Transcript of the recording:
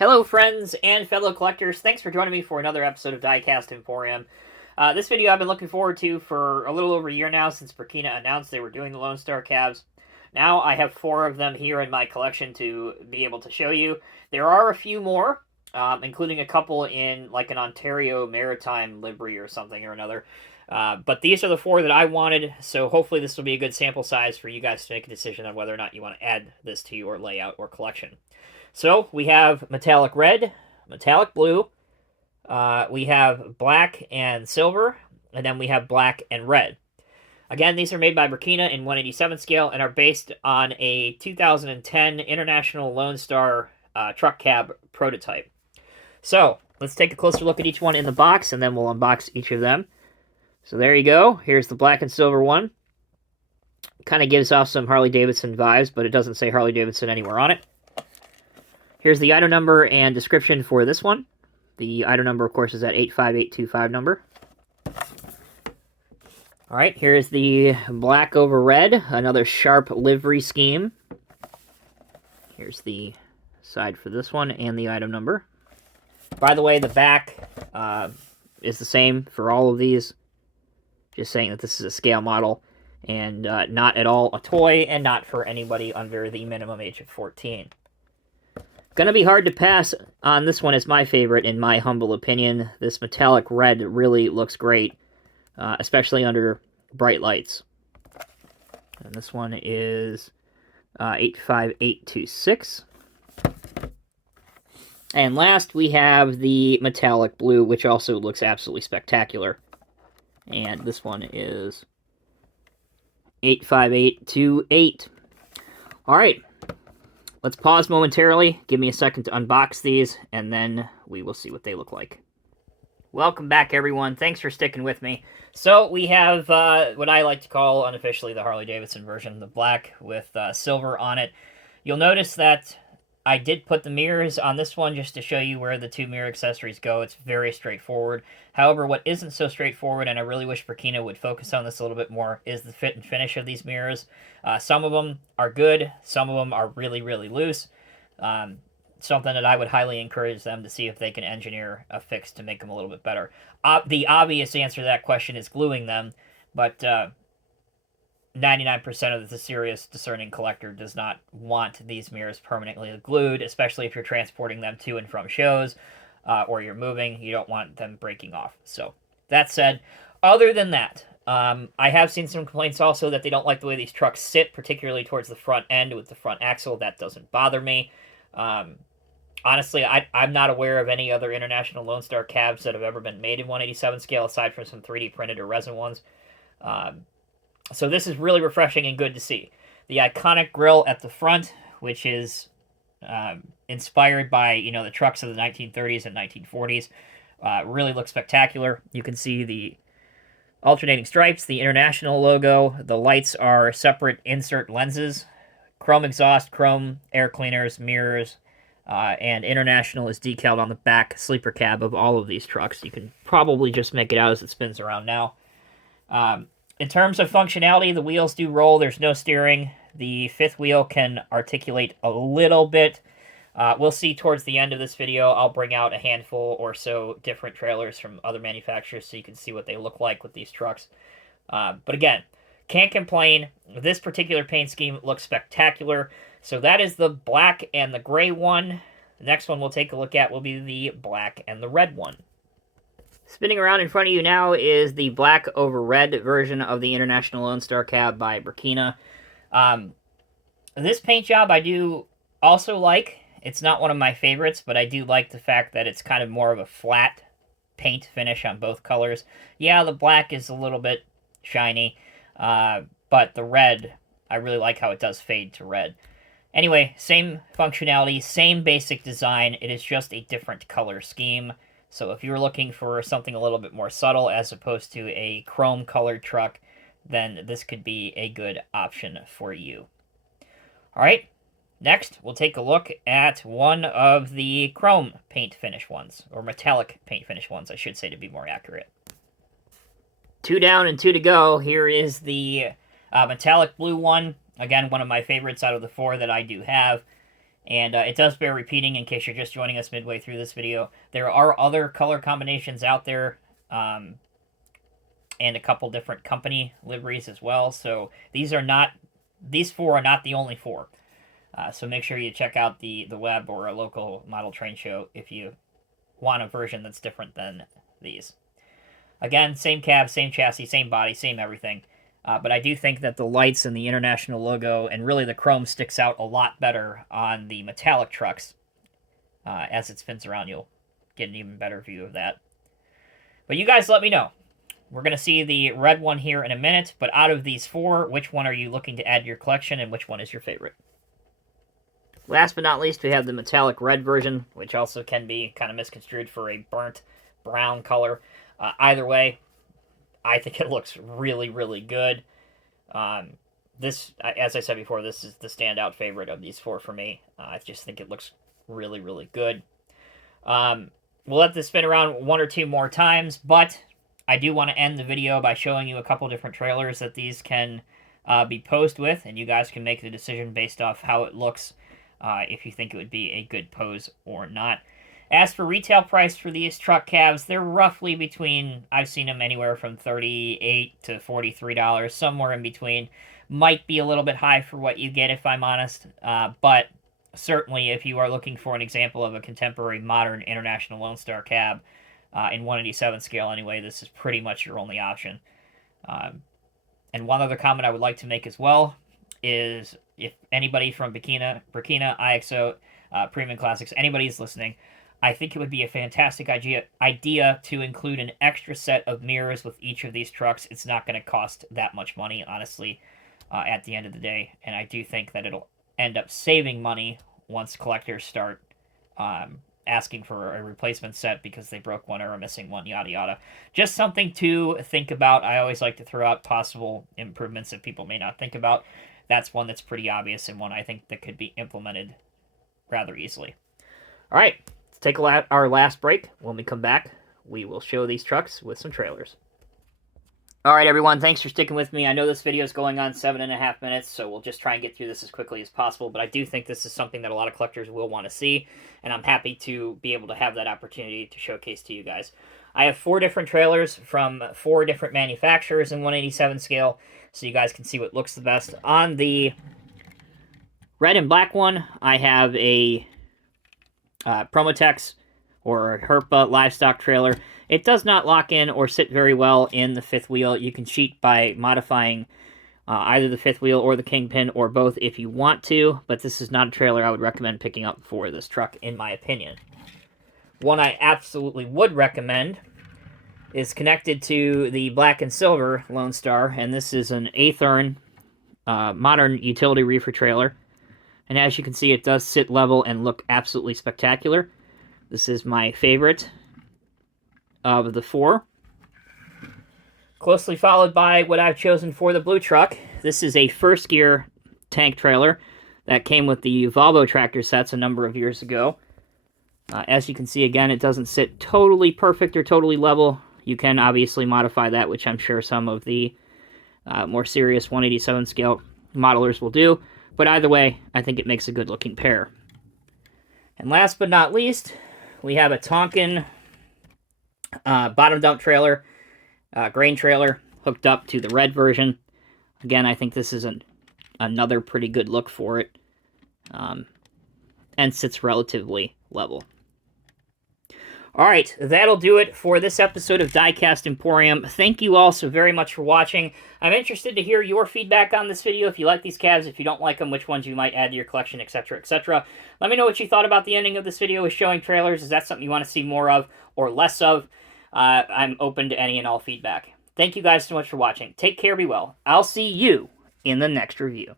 Hello friends and fellow collectors, thanks for joining me for another episode of Diecast Emporium. This video I've been looking forward to for a little over a year now since Brekina announced they were doing the LoneStar cabs. Now I have 4 of them here in my collection to be able to show you. There are a few more, including a couple in like an Ontario Maritime livery or something or another. But these are the 4 that I wanted, so hopefully this will be a good sample size for you guys to make a decision on whether or not you want to add this to your layout or collection. So we have metallic red, metallic blue, we have black and silver, and then we have black and red. Again, these are made by Brekina in 1/87 scale and are based on a 2010 International LoneStar truck cab prototype. So let's take a closer look at each one in the box, and then we'll unbox each of them. So there you go. Here's the black and silver one. Kind of gives off some Harley-Davidson vibes, but it doesn't say Harley-Davidson anywhere on it. Here's the item number and description for this one. The item number, of course, is that 85825 number. Alright, here's the black over red, another sharp livery scheme. Here's the side for this one and the item number. By the way, the back is the same for all of these. Just saying that this is a scale model and not at all a toy and not for anybody under the minimum age of 14. Gonna be hard to pass on this one as my favorite, in my humble opinion. This metallic red really looks great, especially under bright lights. And this one is 85826. And last, we have the metallic blue, which also looks absolutely spectacular. And this one is 85828. All right. Let's pause momentarily, give me a second to unbox these, and then we will see what they look like. Welcome back, everyone. Thanks for sticking with me. So we have what I like to call unofficially the Harley-Davidson version, the black with silver on it. You'll notice that I did put the mirrors on this one just to show you where the 2 mirror accessories go. It's very straightforward. However, what isn't so straightforward, and I really wish Brekina would focus on this a little bit more, is the fit and finish of these mirrors. Some of them are good. Some of them are really, really loose. Something that I would highly encourage them to see if they can engineer a fix to make them a little bit better. The obvious answer to that question is gluing them, but 99% of the serious discerning collector does not want these mirrors permanently glued, especially if you're transporting them to and from shows or you're moving. You don't want them breaking off. So that said, other than that, I have seen some complaints also that they don't like the way these trucks sit, particularly towards the front end with the front axle. That doesn't bother me. Honestly, I'm not aware of any other International LoneStar cabs that have ever been made in 1/87 scale, aside from some 3D printed or resin ones. So this is really refreshing and good to see. The iconic grille at the front, which is inspired by, the trucks of the 1930s and 1940s, really looks spectacular. You can see the alternating stripes, the International logo. The lights are separate insert lenses, chrome exhaust, chrome air cleaners, mirrors, and International is decaled on the back sleeper cab of all of these trucks. You can probably just make it out as it spins around now. In terms of functionality, the wheels do roll. There's no steering. The 5th wheel can articulate a little bit. We'll see towards the end of this video. I'll bring out a handful or so different trailers from other manufacturers so you can see what they look like with these trucks. But again, can't complain. This particular paint scheme looks spectacular. So that is the black and the gray one. The next one we'll take a look at will be the black and the red one. Spinning around in front of you now is the black over red version of the International LoneStar cab by Brekina. This paint job I do also like. It's not one of my favorites, but I do like the fact that it's kind of more of a flat paint finish on both colors. Yeah, the black is a little bit shiny, but the red, I really like how it does fade to red. Anyway, same functionality, same basic design. It is just a different color scheme. So if you're looking for something a little bit more subtle as opposed to a chrome-colored truck, then this could be a good option for you. All right, next we'll take a look at one of the chrome paint finish ones, or metallic paint finish ones, I should say, to be more accurate. 2 down and 2 to go. Here is the metallic blue one. Again, one of my favorites out of the 4 that I do have. And it does bear repeating in case you're just joining us midway through this video. There are other color combinations out there, and a couple different company liveries as well. So these four are not the only four. So make sure you check out the web or a local model train show if you want a version that's different than these. Again, same cab, same chassis, same body, same everything. But I do think that the lights and the International logo and really the chrome sticks out a lot better on the metallic trucks. As it spins around, you'll get an even better view of that. But you guys let me know. We're going to see the red one here in a minute, but out of these four, which one are you looking to add to your collection and which one is your favorite? Last but not least, we have the metallic red version, which also can be kind of misconstrued for a burnt brown color. Either way, I think it looks really, really good. This, as I said before, this is the standout favorite of these four for me. I just think it looks really, really good. We'll let this spin around one or two more times, but I do want to end the video by showing you a couple different trailers that these can be posed with, and you guys can make the decision based off how it looks, if you think it would be a good pose or not. As for retail price for these truck cabs, they're roughly between, I've seen them anywhere from $38 to $43, somewhere in between. Might be a little bit high for what you get, if I'm honest, but certainly if you are looking for an example of a contemporary modern International LoneStar cab, in 187 scale anyway, this is pretty much your only option. And one other comment I would like to make as well is if anybody from Brekina, IXO, Premium Classics, anybody's listening, I think it would be a fantastic idea to include an extra set of mirrors with each of these trucks. It's not going to cost that much money, honestly, at the end of the day. And I do think that it'll end up saving money once collectors start asking for a replacement set because they broke one or are missing one, yada yada. Just something to think about. I always like to throw out possible improvements that people may not think about. That's one that's pretty obvious and one I think that could be implemented rather easily. All right, let's take our last break. When we come back, we will show these trucks with some trailers. All right, everyone, thanks for sticking with me. I know this video is going on 7.5 minutes, so we'll just try and get through this as quickly as possible, but I do think this is something that a lot of collectors will want to see, and I'm happy to be able to have that opportunity to showcase to you guys. I have 4 different trailers from 4 different manufacturers in 187 scale, so you guys can see what looks the best. On the red and black one, I have a Promotex or Herpa livestock trailer. It does not lock in or sit very well in the 5th wheel. You can cheat by modifying either the 5th wheel or the kingpin or both if you want to, but this is not a trailer I would recommend picking up for this truck, in my opinion. One I absolutely would recommend is connected to the black and silver LoneStar, and this is an Athearn modern utility reefer trailer. And as you can see, it does sit level and look absolutely spectacular. This is my favorite of the 4. Closely followed by what I've chosen for the blue truck. This is a first gear tank trailer that came with the Volvo tractor sets a number of years ago. As you can see, again, it doesn't sit totally perfect or totally level. You can obviously modify that, which I'm sure some of the more serious 187 scale modelers will do. But either way, I think it makes a good looking pair. And last but not least, we have a Tonkin bottom dump trailer, grain trailer, hooked up to the red version. Again, I think this is another pretty good look for it, and sits relatively level. Alright, that'll do it for this episode of Diecast Emporium. Thank you all so very much for watching. I'm interested to hear your feedback on this video. If you like these cabs, if you don't like them, which ones you might add to your collection, etc., etc. Let me know what you thought about the ending of this video with showing trailers. Is that something you want to see more of or less of? I'm open to any and all feedback. Thank you guys so much for watching. Take care, be well. I'll see you in the next review.